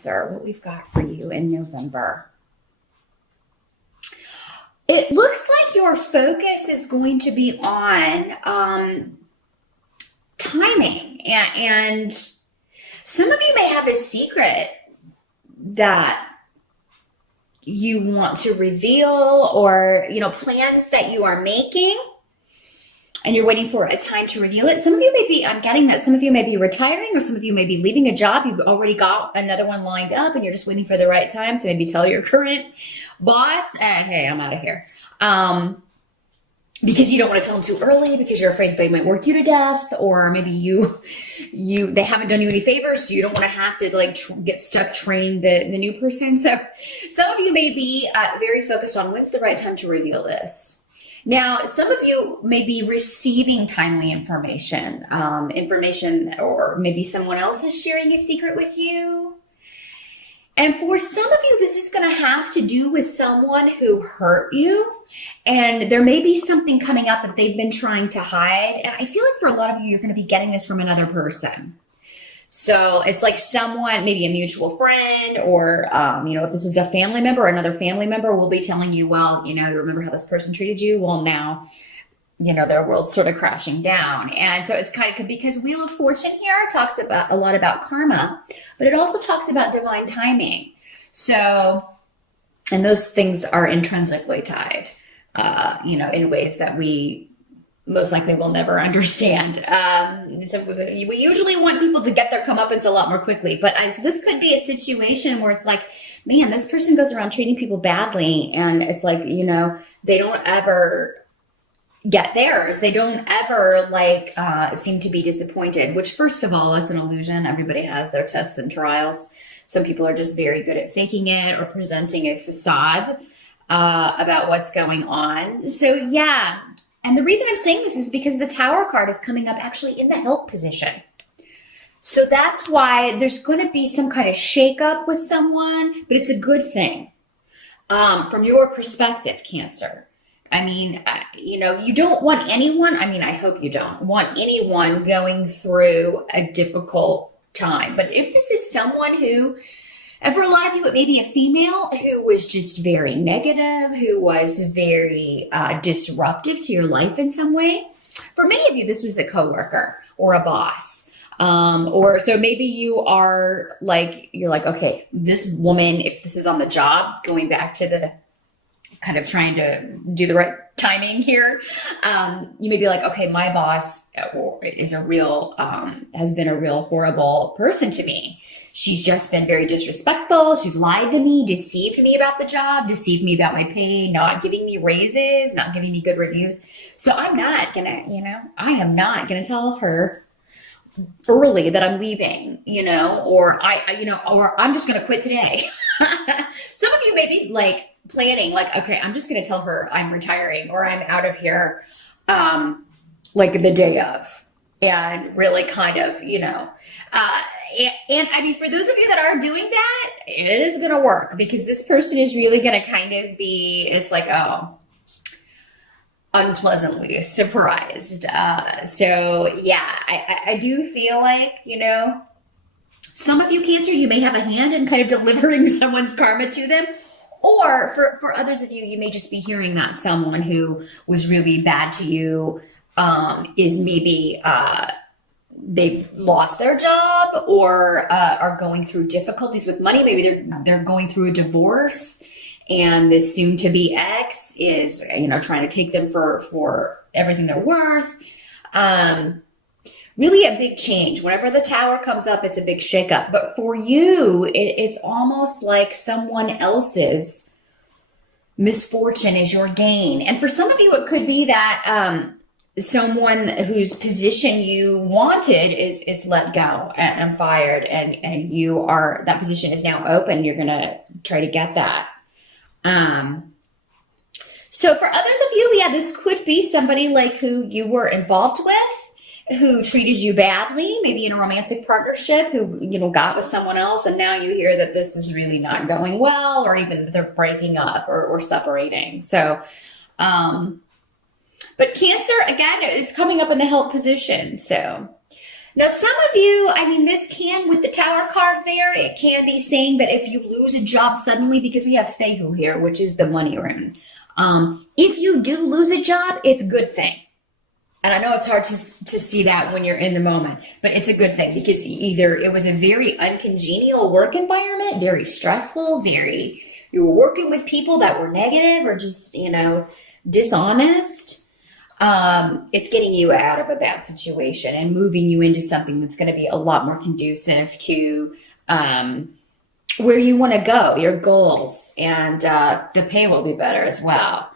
Cancer, what we've got for you in November. It looks like your focus is going to be on timing, and some of you may have a secret that you want to reveal, or plans that you are making and you're waiting for a time to reveal it. Some of you may be, I'm getting that some of you may be retiring, or some of you may be leaving a job. You've already got another one lined up and you're just waiting for the right time to maybe tell your current boss, hey, I'm out of here. Because you don't want to tell them too early, because you're afraid they might work you to death, or maybe they haven't done you any favors, so you don't want to have to get stuck training the new person. So some of you may be very focused on when's the right time to reveal this. Now, some of you may be receiving timely information, or maybe someone else is sharing a secret with you. And for some of you, this is going to have to do with someone who hurt you. And there may be something coming out that they've been trying to hide. And I feel like for a lot of you, you're going to be getting this from another person. So it's like someone, maybe a mutual friend, or, if this is a family member, another family member will be telling you, well, remember how this person treated you? Well, now, their world's sort of crashing down. And so it's kind of, because Wheel of Fortune here talks about a lot about karma, but it also talks about divine timing. So, and those things are intrinsically tied, in ways that we most likely will never understand. So we usually want people to get their comeuppance a lot more quickly, but this could be a situation where it's like, man, this person goes around treating people badly, and it's like, they don't ever get theirs. They don't ever seem to be disappointed, which, first of all, it's an illusion. Everybody has their tests and trials. Some people are just very good at faking it or presenting a facade about what's going on. So yeah. And the reason I'm saying this is because the Tower card is coming up actually in the help position. So that's why there's going to be some kind of shakeup with someone, but it's a good thing from your perspective, Cancer. I mean, you don't want anyone, I hope you don't want anyone going through a difficult time. But if this is someone who, and for a lot of you, it may be a female who was just very negative, who was very disruptive to your life in some way. For many of you, this was a coworker or a boss. Or so maybe you're like, okay, this woman, if this is on the job, going back to the kind of trying to do the right timing here, you may be like, okay, my boss is has been a real horrible person to me. She's just been very disrespectful. She's lied to me, deceived me about the job, deceived me about my pay, not giving me raises, not giving me good reviews. So I'm not gonna, I am not gonna tell her early that I'm leaving, or or I'm just gonna quit today. Some of you may be planning, okay, I'm just gonna tell her I'm retiring, or I'm out of here, the day of. And really kind of, and for those of you that are doing that, it is going to work, because this person is really going to kind of be, unpleasantly surprised. So yeah, I do feel like, some of you, Cancer, you may have a hand in kind of delivering someone's karma to them. Or for others of you, you may just be hearing that someone who was really bad to you is maybe they've lost their job, or are going through difficulties with money. Maybe they're going through a divorce, and this soon-to-be ex is trying to take them for everything they're worth. Really a big change. Whenever the Tower comes up, it's a big shakeup. But for you, it's almost like someone else's misfortune is your gain. And for some of you, it could be that someone whose position you wanted is let go and fired, and that position is now open. You're going to try to get that. So for others of you, yeah, this could be somebody who you were involved with, who treated you badly, maybe in a romantic partnership, who, got with someone else. And now you hear that this is really not going well, or even that they're breaking up or separating. So, but Cancer, again, is coming up in the help position. So Now, some of you, I mean, this can, with the Tower card there, it can be saying that if you lose a job suddenly, because we have Fehu here, which is the money rune. If you do lose a job, it's a good thing. And I know it's hard to see that when you're in the moment, but it's a good thing because either it was a very uncongenial work environment, very stressful, you were working with people that were negative or just, dishonest. It's getting you out of a bad situation and moving you into something that's going to be a lot more conducive to where you want to go, your goals, and the pay will be better as well.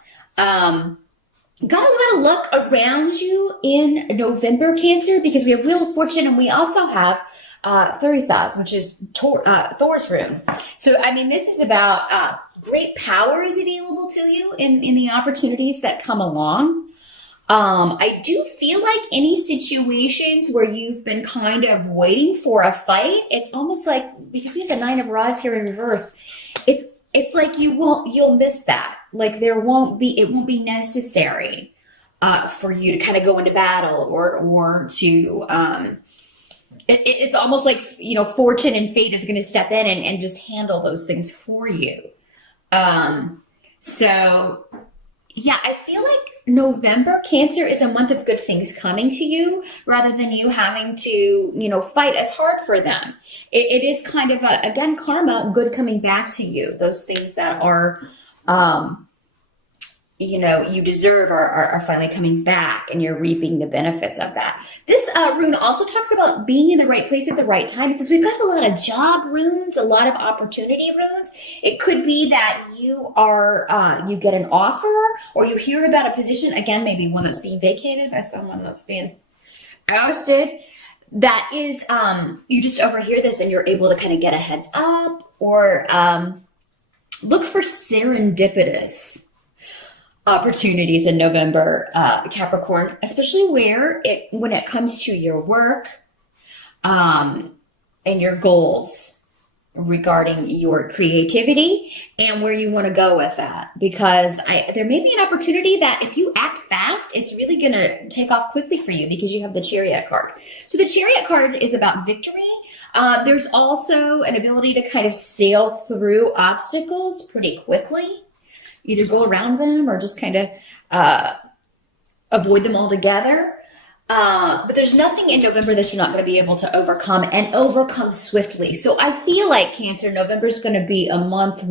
Got a lot of luck around you in November, Cancer, because we have Wheel of Fortune and we also have Thurisaz, which is Thor's rune. So, I mean, this is about great power is available to you in the opportunities that come along. I do feel like any situations where you've been kind of waiting for a fight, it's almost like, because we have the Nine of Rods here in reverse, it's like you'll miss that. Like it won't be necessary for you to kind of go into battle or to it's almost like fortune and fate is going to step in and just handle those things for you. So yeah, I feel like November, Cancer, is a month of good things coming to you rather than you having to, fight as hard for them. It is kind of, again, karma, good coming back to you. Those things that are, you deserve are finally coming back and you're reaping the benefits of that. This rune also talks about being in the right place at the right time. It says we've got a lot of job runes, a lot of opportunity runes. It could be that you get an offer or you hear about a position, again, maybe one that's being vacated by someone that's being ousted. That is, you just overhear this and you're able to kind of get a heads up or look for serendipitous opportunities in November, Capricorn, especially when it comes to your work and your goals regarding your creativity and where you want to go with that. Because there may be an opportunity that if you act fast, it's really going to take off quickly for you because you have the Chariot card. So the Chariot card is about victory. There's also an ability to kind of sail through obstacles pretty quickly. Either go around them or just kind of avoid them altogether. But there's nothing in November that you're not going to be able to overcome and overcome swiftly. So I feel like Cancer, November is going to be a month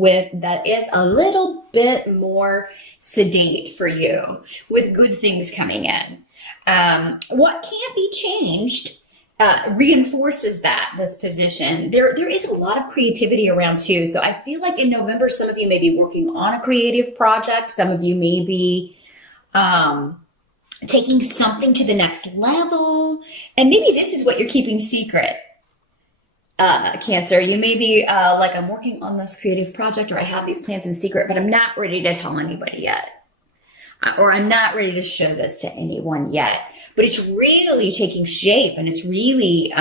that is a little bit more sedate for you with good things coming in. What can't be changed reinforces this position. There is a lot of creativity around too. So I feel like in November, some of you may be working on a creative project. Some of you may be taking something to the next level. And maybe this is what you're keeping secret, Cancer. You may be like, I'm working on this creative project or I have these plans in secret, but I'm not ready to tell anybody yet. Or I'm not ready to show this to anyone yet. But it's really taking shape and it's really,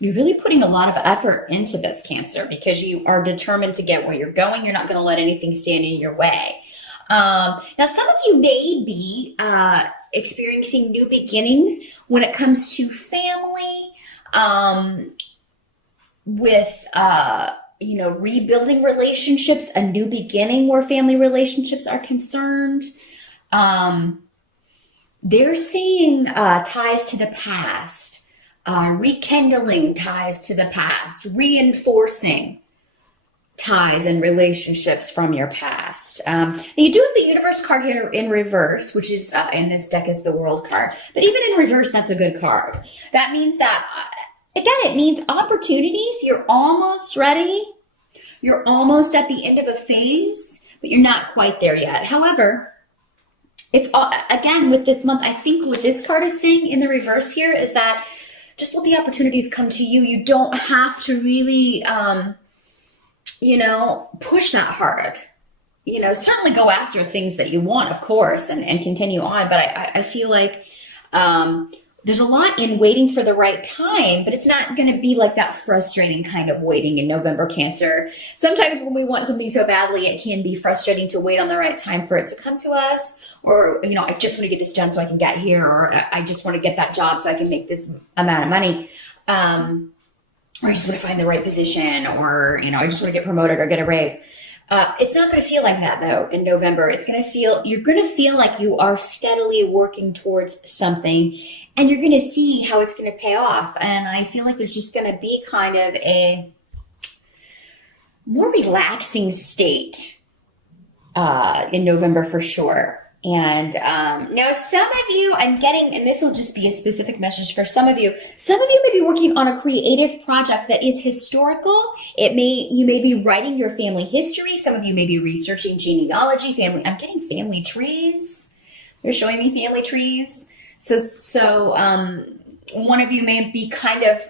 you're really putting a lot of effort into this, Cancer, because you are determined to get where you're going. You're not going to let anything stand in your way. Now, some of you may be experiencing new beginnings when it comes to family, with, rebuilding relationships, a new beginning where family relationships are concerned. They're seeing ties to the past, rekindling ties to the past, reinforcing ties and relationships from your past. You do have the Universe card here in reverse, which is in this deck is the World card. But even in reverse, that's a good card. That means that, again, it means opportunities. You're almost ready. You're almost at the end of a phase, but you're not quite there yet. However, it's again with this month, I think what this card is saying in the reverse here is that just let the opportunities come to you. You don't have to really, push that hard. Certainly go after things that you want, of course, and continue on. But I feel like there's a lot in waiting for the right time, but it's not going to be like that frustrating kind of waiting in November, Cancer. Sometimes when we want something so badly, it can be frustrating to wait on the right time for it to come to us. Or, I just want to get this done so I can get here, or I just want to get that job so I can make this amount of money. Or I just want to find the right position, or, I just want to get promoted or get a raise. It's not going to feel like that though in November. You're going to feel like you are steadily working towards something, and you're going to see how it's going to pay off. And I feel like there's just going to be kind of a more relaxing state in November for sure. And now some of you, I'm getting, and this will just be a specific message for some of you may be working on a creative project that is historical. You may be writing your family history. Some of you may be researching genealogy, I'm getting family trees. They're showing me family trees. So one of you may be kind of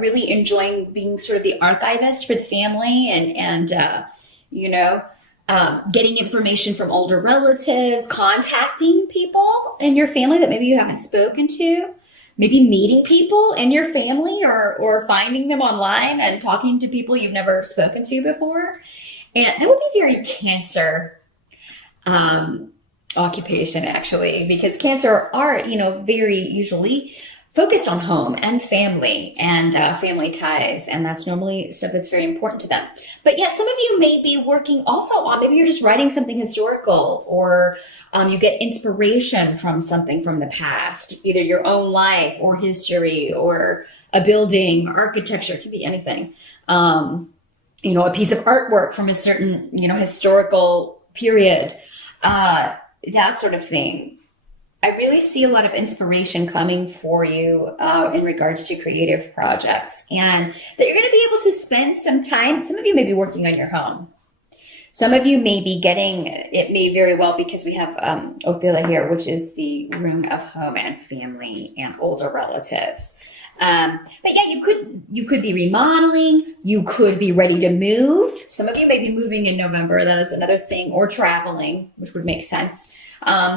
really enjoying being sort of the archivist for the family, and getting information from older relatives, contacting people in your family that maybe you haven't spoken to, maybe meeting people in your family, or finding them online and talking to people you've never spoken to before. And that would be very Cancer occupation, actually, because Cancer are, very usually focused on home and family and family ties. And that's normally stuff that's very important to them. But yeah, some of you may be working also on, maybe you're just writing something historical, or you get inspiration from something from the past, either your own life or history, or a building, architecture, it could be anything. A piece of artwork from a certain, historical period, that sort of thing. I really see a lot of inspiration coming for you in regards to creative projects, and that you're going to be able to spend some time. Some of you may be working on your home. Some of you may be it may very well, because we have Othila here, which is the room of home and family and older relatives. But yeah, you could be remodeling. You could be ready to move. Some of you may be moving in November. That is another thing, or traveling, which would make sense.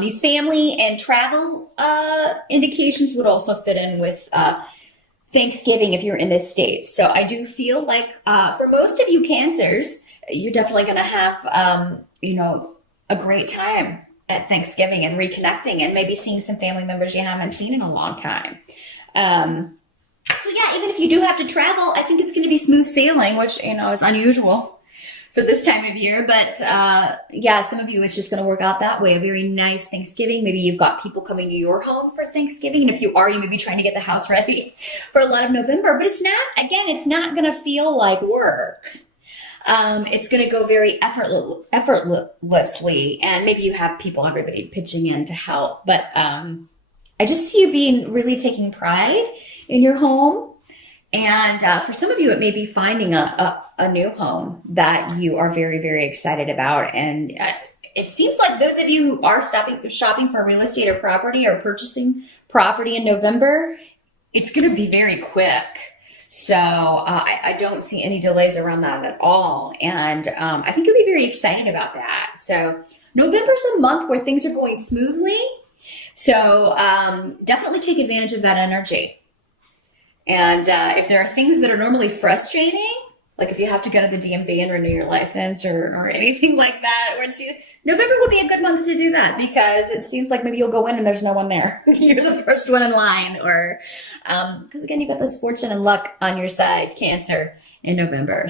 These family and travel indications would also fit in with Thanksgiving if you're in the States. So I do feel like for most of you Cancers, you're definitely going to have a great time at Thanksgiving and reconnecting, and maybe seeing some family members you haven't seen in a long time. So yeah, even if you do have to travel, I think it's going to be smooth sailing, which, is unusual for this time of year. But yeah, some of you, it's just going to work out that way. A very nice Thanksgiving. Maybe you've got people coming to your home for Thanksgiving. And if you are, you may be trying to get the house ready for a lot of November. But it's not going to feel like work. It's going to go very effortlessly. And maybe you have everybody pitching in to help. But I just see you really taking pride in your home. And for some of you, it may be finding a new home that you are very, very excited about. And it seems like those of you who are shopping for real estate or property, or purchasing property in November, it's going to be very quick. So I don't see any delays around that at all. And I think you'll be very excited about that. So November's a month where things are going smoothly. So definitely take advantage of that energy. And if there are things that are normally frustrating, like if you have to go to the DMV and renew your license or anything like that, November will be a good month to do that, because it seems like maybe you'll go in and there's no one there. You're the first one in line, or because again, you've got this fortune and luck on your side, Cancer, in November.